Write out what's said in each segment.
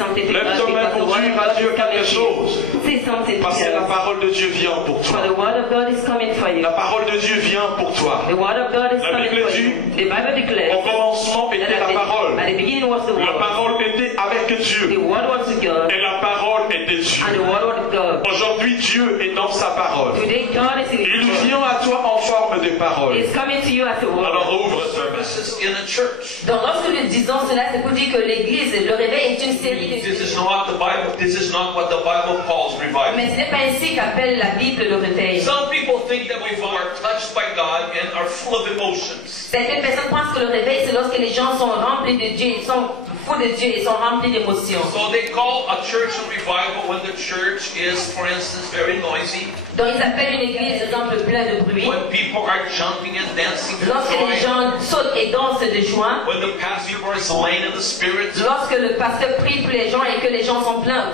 something to Lève God ton main because the pour word dire of à God Dieu is quelque coming to chose. you. Say something to Parce que la God. parole de Dieu vient pour For toi. the word of God is coming for you. La parole de Dieu vient pour toi. The word of God is La coming Bible for dit, you. The Bible Au declares commencement that était la parole. at the beginning was the La word. parole était avec The Dieu. word was with God. Et la parole était Dieu. And the word was God. Aujourd'hui, Dieu est dans sa parole. Today God is in Il His word. vient à toi en forme de parole. It's coming to you as a word. Alors ouvre ta main. Services in a church. Donc lorsque nous disons cela, c'est pour dire que l'Église, le réveil est une série de This is not the Bible. This is not what the Bible calls revival. mais ce n'est pas ainsi qu'appelle la Bible le réveil. Some people think that we are touched by God and are full of emotions. Certaines personnes pensent que le réveil, c'est lorsque les gens sont remplis de Dieu, ils sont fous de Dieu, ils sont remplis d'émotions. So they call a church a revival when the church is, for instance, very noisy. Donc ils appellent une église, par exemple, plein de bruit. When people are jumping and dancing for Lorsque les joy. gens sautent et dansent de joie. When the pastor is slain in the spirit. Lorsque le pasteur prie pour les gens et que les gens sont pleins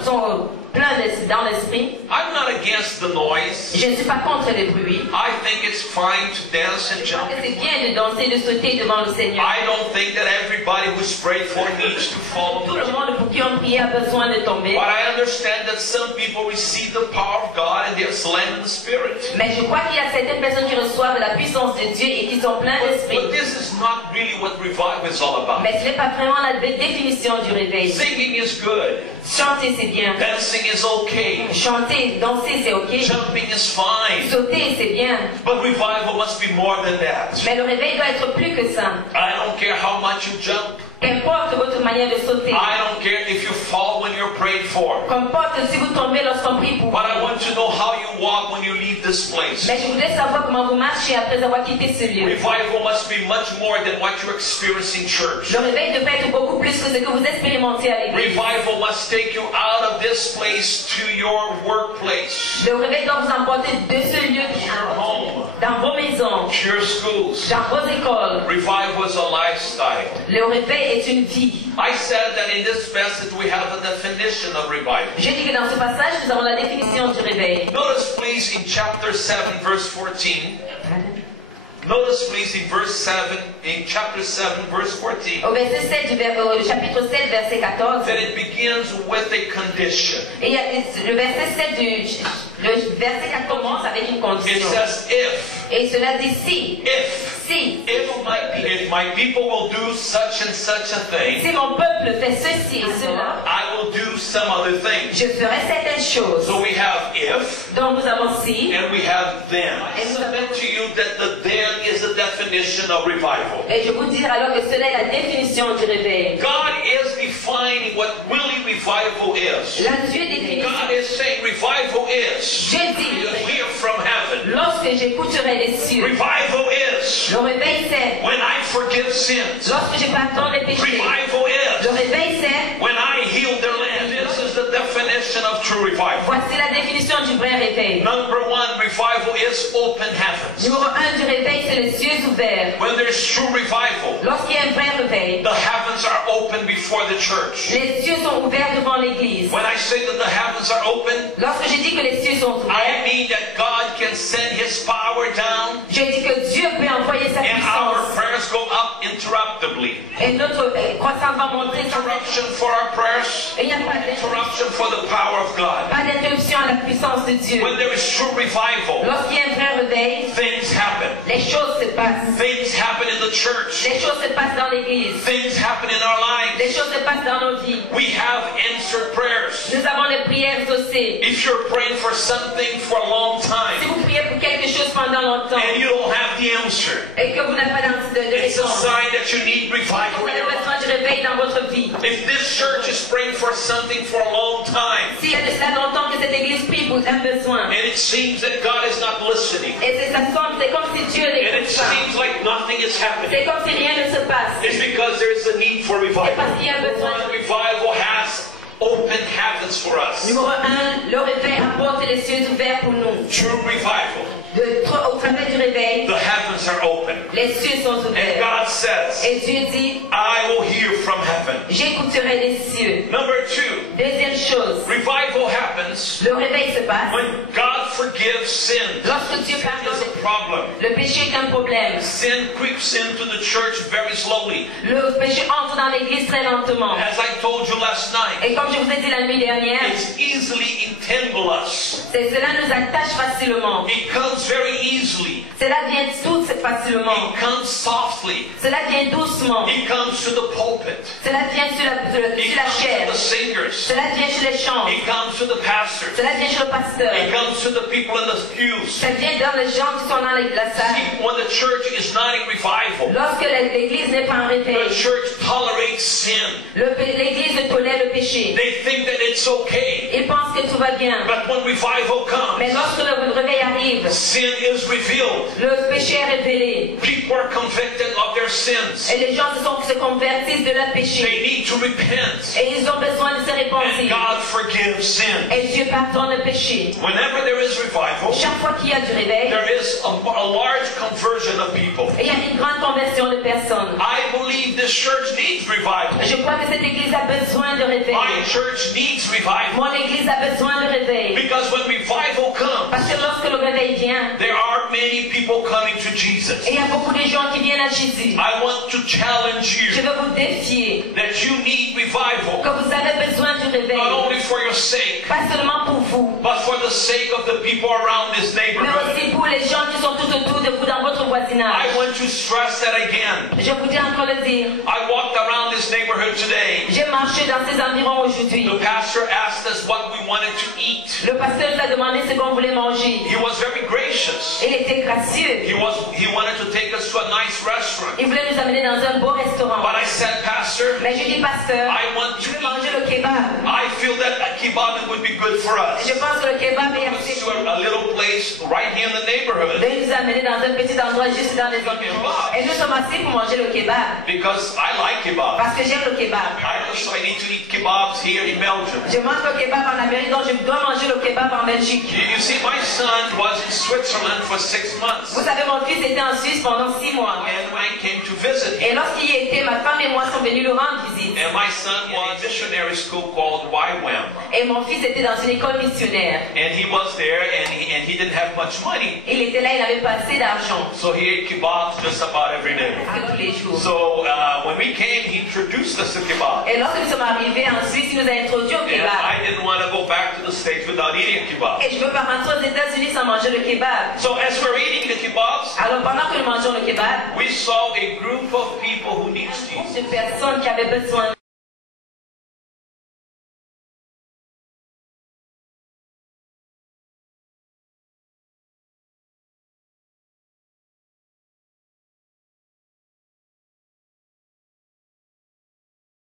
dans l'esprit. I'm not against the noise. Je ne suis pas contre les bruits. I think it's fine to dance and Je crois jump. que c'est bien de danser, de sauter devant le Seigneur. I don't think that everybody who's prayed for needs to fall on Tout the le monde pour qui on prie a besoin de tomber. But I understand that some people receive the power of God and they are slain in the spirit. Mais je crois qu'il y a certaines personnes qui reçoivent la puissance de Dieu et qui sont pleines d'esprit. But this is not really what revival is all about. Mais ce n'est pas vraiment la définition du réveil. Singing is good. Chanter, c'est bien. Dancing is okay. Chanter, danser, c'est ok. Jumping is fine. Sauter, c'est bien. But revival must be more than that. Mais le réveil doit être plus que ça. I don't care how much you jump. Qu'importe votre manière de sauter. I don't care if you fall when you're prayed for. Qu'importe si vous tombez lorsqu'on prie pour vous. But I want to know how you walk when you leave this place. Mais je voudrais savoir comment vous marchez après avoir quitté ce lieu. Revival must be much more than what you experience in church. Le réveil devrait être beaucoup plus que ce que vous expérimentez à l'église. Revival must take you out of this place to your workplace, Le réveil doit vous emporter de ce lieu your home, dans vos maisons, to your schools. dans vos écoles. Revival is a lifestyle. Le réveil est une vie. I said that in this passage we have a definition of revival. Je dis que dans ce passage, nous avons la définition du réveil. Notice please in chapter 7 verse 14. Notice please in chapter 7 verse 14. Au verset 7 au chapitre 7, verset 14. That it begins with a condition. Et il y a le verset 7 le verset 4 commence avec une It condition. says if. Et cela dit si. If my people will do such and such a thing, Si mon peuple fait ceci et cela, I will do some other thing. je ferai certaines choses. So we have if Donc nous avons si. and we have then. I submit to you that the then is the definition of revival. Et je vous dire alors que cela est la définition du réveil. God is defining what really revival is. Là, Dieu définit. God is saying revival is. Dieu dit, Hear from heaven. lorsque j'écouterai les cieux. Revival is Le réveil c'est when I forgive sins. lorsque je pardonne les péchés. Revival Le is réveil c'est when I heal their land. This is the definition of true revival. voici la définition du vrai réveil. Number one, revival is open heavens. Numéro 1 du réveil, c'est les cieux ouverts. When there's true revival, Lorsqu'il y a un vrai réveil, the heavens are open before the church. les cieux sont ouverts devant l'église. When I say that the heavens are open, Lorsque je dis que les cieux sont I ouverts, mean that God can send His power down je dis que Dieu peut envoyer sa and our puissance. prayers go up interruptibly. Et notre croissance va monter sans Interruption for our prayers, et il n'y a pas interruption for the power of God. d'interruption à la puissance de Dieu. When there is true revival, Lorsqu'il y a un vrai réveil, things happen. les choses se passent. Things happen in the church. Les choses se passent dans l'église. Things happen in our Les lives. choses se passent dans nos vies. We have answered prayers. Nous avons les prières exaucées. If you're praying for something for a long Si time vous priez pour quelque chose pendant longtemps and you don't have the answer, et que vous n'avez pas de it's a réponse, sign that you need vous revival in avez your life. besoin du réveil dans votre vie. If this church is praying for something for a long time S'il y a de cela longtemps que cette église prie pour un besoin, and it seems that God is not listening et c'est comme si Dieu and it n'écoute pas. seems like nothing is happening, C'est comme si rien ne se passe. it's because there is a need for C'est revival. parce qu'il y a besoin. Revival has open heavens for us. Numéro 1, le réveil apporte les cieux ouverts pour nous. True revival. Au travers du réveil, the heavens are open. les cieux sont And ouverts. God says, Et Dieu dit, I will hear from heaven. j'écouterai des cieux. Number two, Deuxième chose, revival happens le réveil se passe when God forgives sin. lorsque Dieu Sin is pardonne. a problem. Le péché est un problème. Sin creeps into the church very slowly. Le péché entre dans l'église très lentement. As I told you last night, Et comme je vous ai dit la nuit dernière, it's easily entangle us. cela nous attache facilement. It comes very easily. Cela vient tout facilement. It comes softly. Cela vient doucement. It comes to the pulpit. Cela vient sur la It chair. comes to the singers. Cela vient sur les chants. It comes to the pastors. Cela vient sur le pasteur. It comes to the people in the pews. Ça vient dans les gens qui sont dans la salle. See, when the church is not in revival, Lorsque l'église n'est pas en the réveil, church tolerates sin. l'église tolère le péché. They think that it's okay. Ils pensent que tout va bien. But when revival Mais comes, lorsque le réveil arrive, sin is revealed. le péché est révélé. People are convicted of their sins. Et les gens se convertissent de leur péché. They need to repent. Et ils ont besoin de se And repentir. God forgives sin. Et Dieu pardonne le péché. Whenever there is revival, Chaque fois qu'il y a du réveil, there is a large conversion of people. il y a une grande conversion de personnes. I believe this church needs revival. Je crois que cette église a besoin de réveil. My church needs revival. Mon église a besoin de réveil. Because when revival comes, Parce que lorsque le réveil vient, there are many people coming to Jesus. et il y a beaucoup de gens qui viennent à Jésus. I want to challenge Je you veux vous défier that you need revival, que vous avez besoin du réveil. not only for your sake, Pas seulement pour vous, but for the sake of the people around this mais neighborhood. aussi pour les gens qui sont tout autour de vous dans votre voisinage. I want to stress that again. Je vous dis encore le dire. I walked around this neighborhood today. J'ai marché dans ces environs aujourd'hui. The pastor asked us what we wanted to eat. Le pasteur nous a demandé ce qu'on voulait manger. He was very gracious. Il était gracieux. He wanted to take us to a nice restaurant. Il voulait nous amener dans un beau restaurant. But I said, Pastor, Mais je dis, pasteur, I want je to veux eat. manger le kebab. I feel that a kebab would be good for us. Je pense que le kebab est Let's assez to a little place right here in the neighborhood. Il nous a amenés dans un petit endroit juste dans les environs. Et nous sommes assis pour manger le kebab. Because I like kebab. Parce que j'aime le kebab. So I need to eat kebabs here in Belgium. Je mange le kebab en Amérique, donc je dois manger le kebab en Belgique. You see, my son was in Switzerland for 6 months. Vous savez, mon fils était en Suisse pendant 6 mois. And when I came to visit Et him, lorsqu'il y était, ma femme et moi sommes venus le rendre visite. and my son was in a missionary school called YWAM. Et mon fils était dans une école missionnaire. And he was there, and he didn't have much money. Il était là, il n'avait pas assez d'argent. So he ate kebabs just about every day. Presque tous les jours. So when we came, he introduced us to kebab. Et lorsque nous sommes arrivés en Suisse, il nous a introduits au And kebab. I didn't want to go back to the States without eating a kebab. Et je ne veux pas rentrer aux États-Unis sans manger le kebab. So as we're eating the kebabs, Alors pendant que nous mangeons le kebab, we saw a group of people who needs Jesus. une personne qui avait besoin